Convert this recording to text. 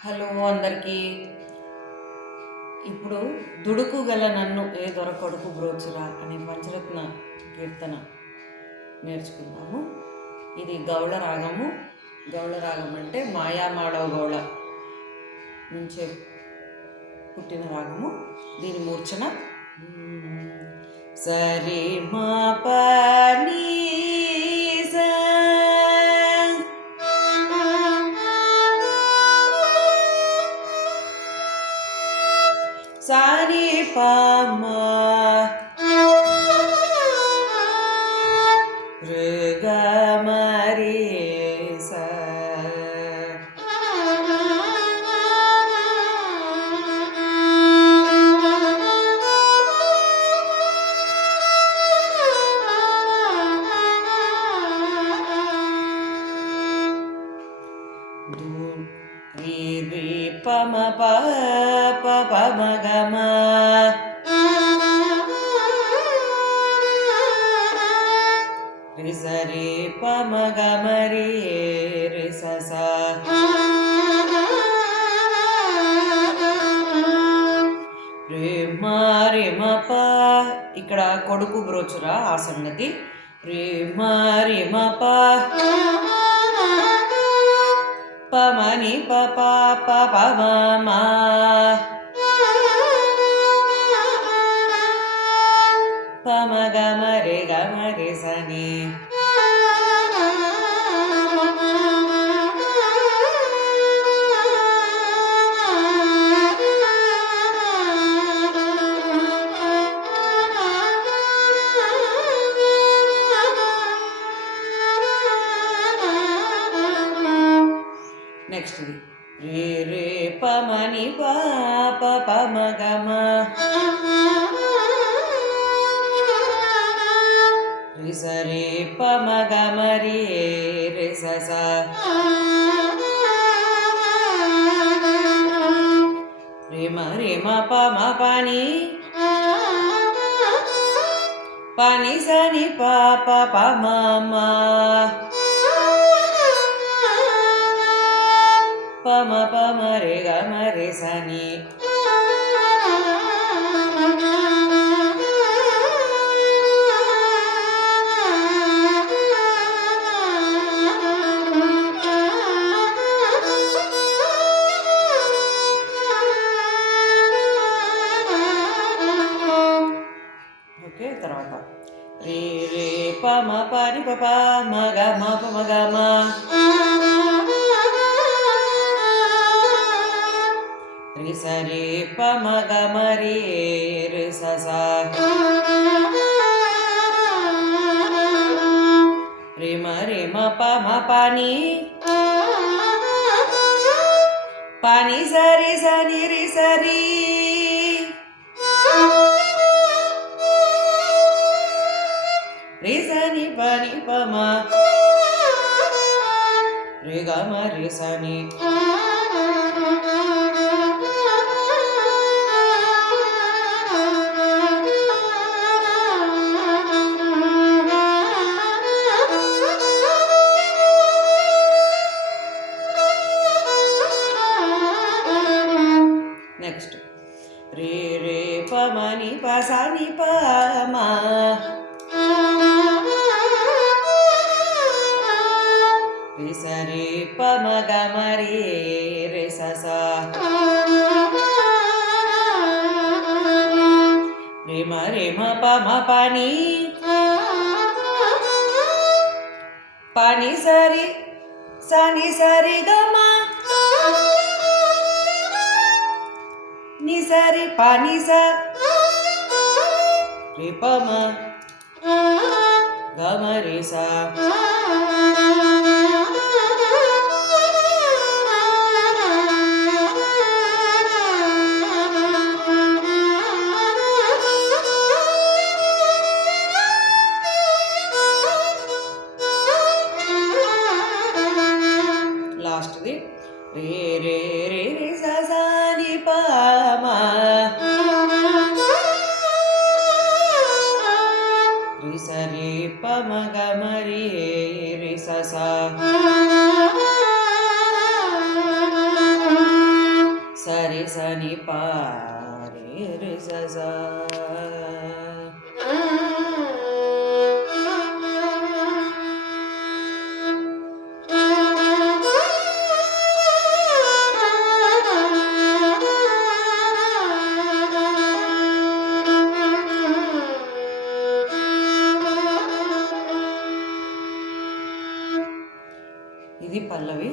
హలో అందరికీ. ఇప్పుడు దుడుకు గల నన్ను ఏ దొరకొడుకు బ్రోచురా అనే పంచరత్న కీర్తన నేర్చుకుందాము. ఇది గౌళ రాగము. గౌళ రాగం అంటే మాయామాడవ గౌళ నుంచే పుట్టిన రాగము. దీని మూర్ఛన సరి మా పని సాని పామా రుగమరి స రి రి పమ ప ప పమ గమ రి సరి పమ గమ రి రి స స రి మ రి మ ప. ఇక్కడ కొడుకు బ్రోచురా ఆ సంగతి. రి మ రి మ ప పమని ప ప ప ప మ మ పమ గమ రి సని నెక్స్ట్ రే రే పమని ప ప పమ గమ రి సరి పమ గమ రి రి స స రి మ పమ పని పని సని ప ప పమ మ పమ పమ రే గమ రి సని ఓకే. తర్వాత రే రే పమ పని ప ప మ గ మ ప మ గ మ రి సరి పమ గమ రి రి స స రి మ పమ పని పని సరి సని రి సరి రి సని పని పమ రి గమ రి సని నెక్స్ట్ రే రే పమని ప సని ప మ రి సరి పమ గమ రి రి స స రి మ పమ పని పని సరి సని సరి గమ ని సరి పని స రి పమ గమ రి స లాస్ట్ది రే రే రే రి స స ని ప మ రి సరి పమ గమ రి రి స స సని పా రే రే స సా. ఇది పల్లవి.